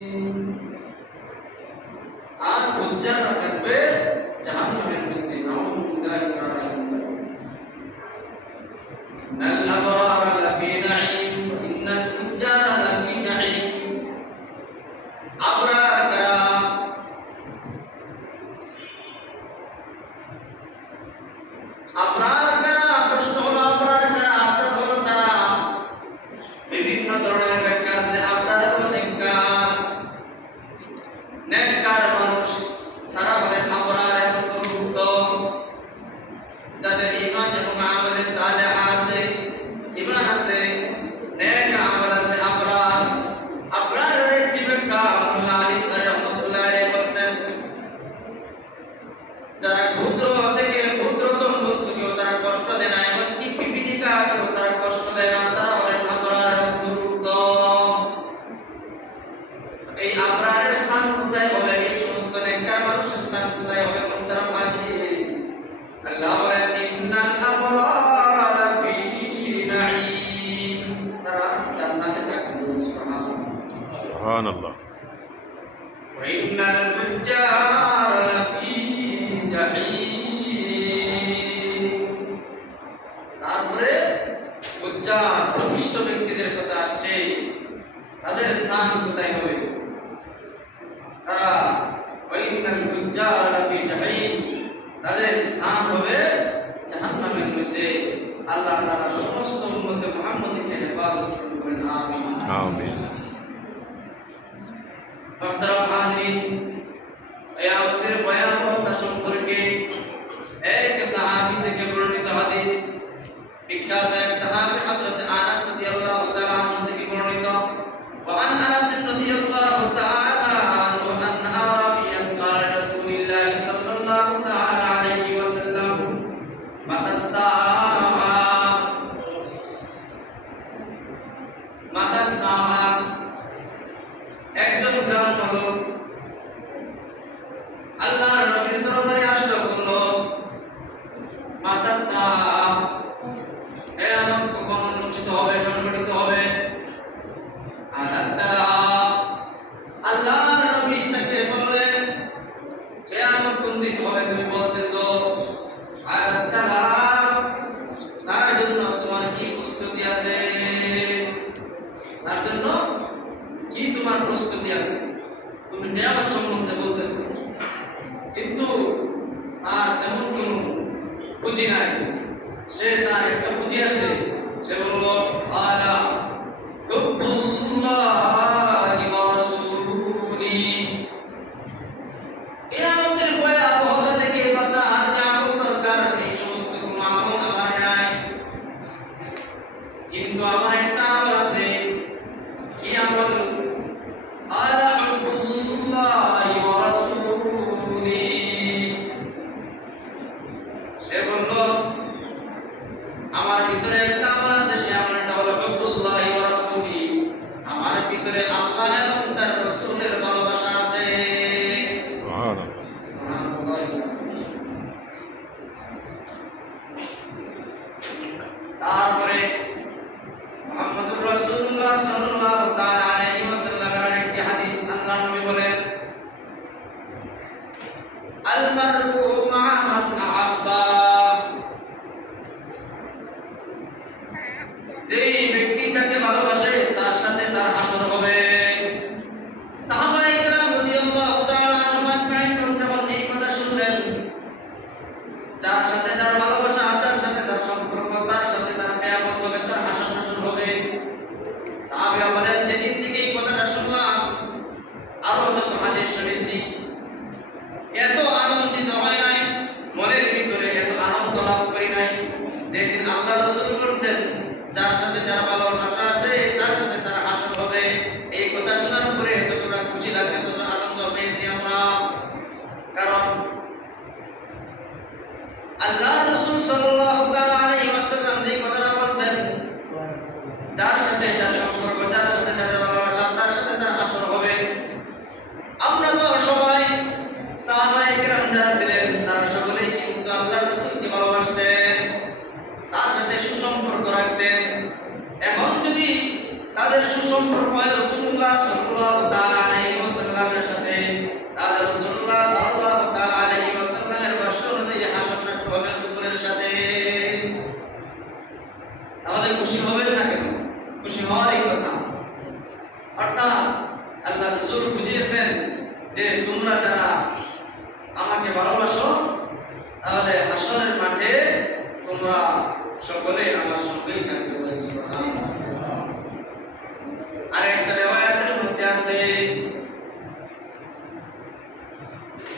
আর ফুজ্জাররা থাকবে জাহান্নামের মধ্যে। নাউযুবিল্লাহি মিনাশ শাইতানির রাজিম। ইন্নাল আবরারা লাফি নাঈম ইন্নাল ফুজ্জারা লাফি জাহিম। আবরার কারা? আবরার কারা? প্রশ্ন হলো আবরার কারা? আপনার হলো তারা। বিভিন্ন ধরনের ব্যাখ্যা আছে। আবরার হলো নেককার মানুষ, তারা হলেন আবরারের অন্তর্ভুক্ত, যাদের ঈমান এবং আমলে সালেহ আছে, ঈমান আছে, নেক আমল আছে। আবরার, আবরারের একটি ব্যাখ্যা আল্লাহ আলী রাহমাতুল্লাহ আলাইহি বলেছেন, যারা ক্ষুদ্র থেকে ক্ষুদ্রতম বস্তুকেও তারা কষ্ট দেয় না, এমনকি পিপিলিকাকেও তারা কষ্ট দেয় না, তারা হলেন আবরারের অন্তর্ভুক্ত। এই আবরারের স্থান কোথায় হবে? এই সমস্ত নেককার মানুষের স্থান কোথায় হবে? মুহতারাম হাজিরিন, আল্লাহ বলেন ইন্নাল আবরারা লাফি নাঈম, তারা জান্নাতে থাকবে। সুবহানাল্লাহ। ওয়া ইন্নাল ফুজ্জারা লাফি জাহিম। তারপরে ফুজ্জার অনিষ্ট ব্যক্তিদের কথা আসছে, তাদের স্থান কোথায় হবে? তারা ওয়াইনাল ফুজ্জারা লাফি জাহিম, তাদের স্থান হবে জাহান্নামের মধ্যে। আল্লাহ তাআলা সমস্ত উম্মতে মুহাম্মাদীকে হেফাজত করবেন। আমিন আমিন। মুহতারাম হাজিরিন, কিয়ামতের ভয়াবহতা সম্পর্কে এক সাহাবী থেকে বর্ণিত হাদিস, বিখ্যাত এক সাহাবী হযরত আনাস রাদিয়াল্লাহু তাআলা আনহু থেকে বর্ণিত। ওয়া আন আনাস রাদিয়াল্লাহু তাআলা আনহু আন্না আরাবিয়ান ক্বালা রাসূলুল্লাহ সাল্লাল্লাহু তাআলা আলাইহি ওয়াসাল্লাম মাতাস সাআ, মাতাস সাআ। একজন ব্রাহ্মণ লোক আল্লাহর নবীর দরবারে আসলো, বলল মাতাস সাআ, কিয়ামত কখন অনুষ্ঠিত হবে, সংঘটিত হবে? আল্লাহর নবী তাকে বললেন, কিয়ামত কোন দিন হবে তুমি বলতেছো? তার জন্য তোমার কি প্রস্তুতি আছে? তার জন্য কি তোমার প্রস্তুতি আছে? তুমি কিয়ামত সম্বন্ধে বলতেছো, কিন্তু তার তেমন কোনো পুঁজি নাই। সে তার একটা পুঁজি আছে, সে বলল আলা হুব্বুল্লাহি ওয়া রাসূলি। কিয়ামতের ভয়াবহতা থেকে বাঁচার যে আমল দরকার, এই সমস্ত কোনো আমল আমার নাই, কিন্তু আমার একটা আমল আছে। কি আমল? আলা হুব্বুল্লাহি ওয়া রাসূলি। সে বলল আমার ভিতরে একটা আমল আছে, সে আমলটা হলো হুব্বুল্লাহি ওয়া রাসূলি। আমার ভিতরে আল্লাহ এবং তার রাসূলের ভালোবাসা আছে। সুবহানাল্লাহ। তারপরে মুহাম্মদুর রাসূলুল্লাহ সাল্লাল্লাহু তাআলা আলাইহি ওয়াসাল্লামের আরেকটি হাদিস, আল্লাহ নবী বলেন আল মারউ মা'a মান আহাব্বা। যেই ব্যক্তি যাকে ভালোবাসে তার সাথে তার হাসর হবে। সাহাবায়ে কেরাম রাদিয়াল্লাহু তাআলা আনহুম আজমাইন যখন এই কথা শুনলেন, যার সাথে তার ভালোবাসা, যার সাথে তার সম্পর্ক, তার সাথে তার কিয়ামত হবে, তার হাসর হবে। সাহাবীরা বলেন, যেদিন থেকে এই কথাটা শুনলাম, আরো যত হাদিস শুনেছি, এত আনন্দিত হয় নাই, মনের ভিতরে এত আনন্দ লাভ করি নাই, যেদিন আল্লাহ রাসূল বলেছেন যার সাথে যার ভালোবাসা আছে তার সাথে তার হাসর হবে। এই কথা শোনার পরে যতটা খুশি লাগছে, তত আনন্দ পেয়েছি আমরা। কারণ আল্লাহ রাসূল সাল্লাল্লাহু তাআলা আলাইহি ওয়াসাল্লাম যে কথাটা বলেছেন, যার সাথে যার সম্পর্ক, যার সাথে যার ভালোবাসা, তার সাথে তার হাসর হবে। আমরা তো সবাই সাহাবায়ে কেরাম যারা ছিলেন, তারা সকলেই কিন্তু আল্লাহ রাসূলকে ভালোবাসতেন, তার সাথে সুসম্পর্ক রাখতেন। এখন যদি তাদের সুসম্পর্ক হয় রাসূলুল্লাহ সাল্লাল্লাহু তাআলা আলাইহি রাসূল বুঝিয়েছেন যে তোমরা যারা আমাকে ভালোবাসো তাহলে হাসরের মাঠে তোমরা সকলে আমার সঙ্গেই থাকবে বলে সুবহানাল্লাহ। আর একটা রিওয়ায়াতের মধ্যে আছে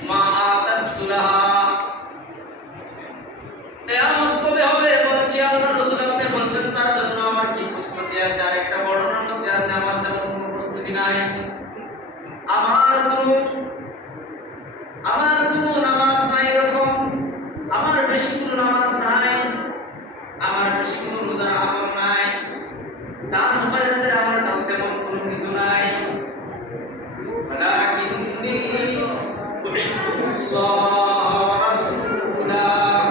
মা আতাতুলাহা, কিয়ামত কবে হবে বলছি আল্লাহর রাসূল আপনি বলছেন তার জন্য আমার কি প্রস্তুতি আছে? আর একটা বর্ণনার মধ্যে আছে আমার তেমন কোনো প্রস্তুতি নাই, আমার কোনো নামাজ নাই, এরকম আমার বেশি কোনো নামাজ নাই, আমার বেশি কোনো রোজার আমল নাই, দান খয়রাতের আমার তেমন কোনো কিছু নাই, ওয়ালাকিন্নী উহিব্বুল্লাহ ওয়া রাসূলাহ,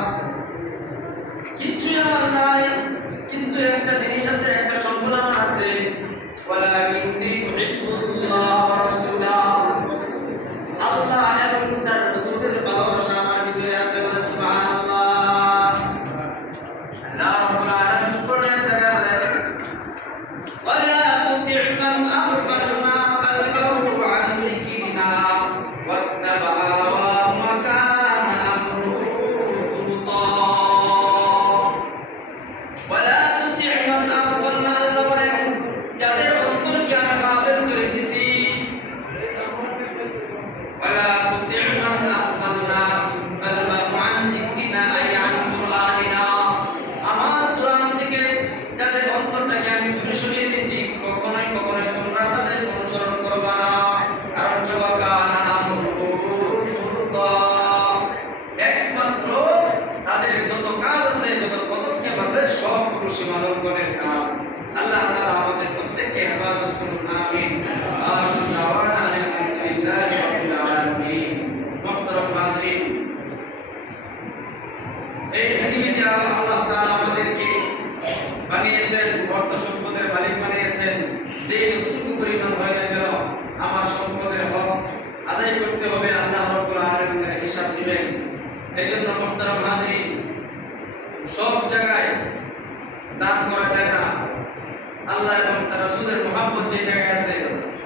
কিছুই আমার নাই, কিন্তু একটা জিনিস আছে, একটা সম্বল আমার আছে, ওয়ালাকিন্নী উহিব্বুল্লাহ ওয়া রাসূলাহ, আল্লাহ এবং তার রাসূলের ভালোবাসা আমার ভিতরে আছে বলে সুবহানাল্লাহ। আল্লাহ রাব্বুল আলামিন কোরআনে বলেন ওয়ালা তুতি'মান আগফালনা কালবাহু আন যিকরিনা ওয়াত্তাবা'a হাওয়াহু ওয়া কানা আমরুহু ফুরতা। ওয়ালা তুতি'মান আগফালনা, আল্লাহ বলেন যাদের অন্তরকে আমি গাফিল করে দিয়েছি, ওয়ালা তুতি'মান আগফালনা কালবাহু আন যিকরিনা আই আন কুরআনিনা, আমার কুরআন থেকে যাদের অন্তরটাকে আমি দূরে সরিয়ে দিয়েছি কখনোই তোমরা তাদের অনুসরণ করবা না, কারণ কি ওয়া কানা আমরুহু ফুরতা, একমাত্র তাদের যত কাজ আছে, যত পদক্ষেপ আছে সবগুলো সীমালঙ্ঘনের কাজ। আল্লাহ তাআলা আমাদের প্রত্যেককে হেফাজত করুন, আমিন। আমিন। দাওয়ানা আলহামদুলিল্লাহি রাব্বিল আলামিন। মুহতারাম হাজিরিন, এই পৃথিবীতে আল্লাহ তাআলা আমাদেরকে বানিয়েছেন, অর্থ সম্পদের মালিক বানিয়েছেন, যে যতটুকু পরিমাণ হয় না কেন আমার সম্পদের হক আদায় করতে হবে, আল্লাহ রাব্বুল আলামিনের হিসাব দিবেন। এই জন্য মুহতারাম হাজিরিন, সব জায়গায় দান করা যায় না, আল্লাহ এবং তার রাসূলের মহব্বত যে জায়গায় আছে,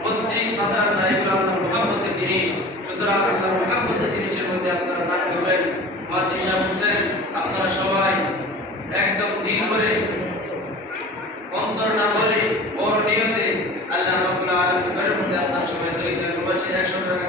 মসজিদ মাদ্রাসা এগুলো আল্লাহর মহব্বতের জিনিস, সুতরাং আল্লাহর মহব্বতের জিনিসের মধ্যে আপনারা দান করবেন। মুয়াজ্জিন সাহেব বলছেন আপনারা সবাই একদম দিন করে অন্তর না বলে বড় নিয়তে আল্লাহ রাব্বুল আলামিনের মধ্যে আপনারা সবাই শরীক থাকবেন। 100 টাকা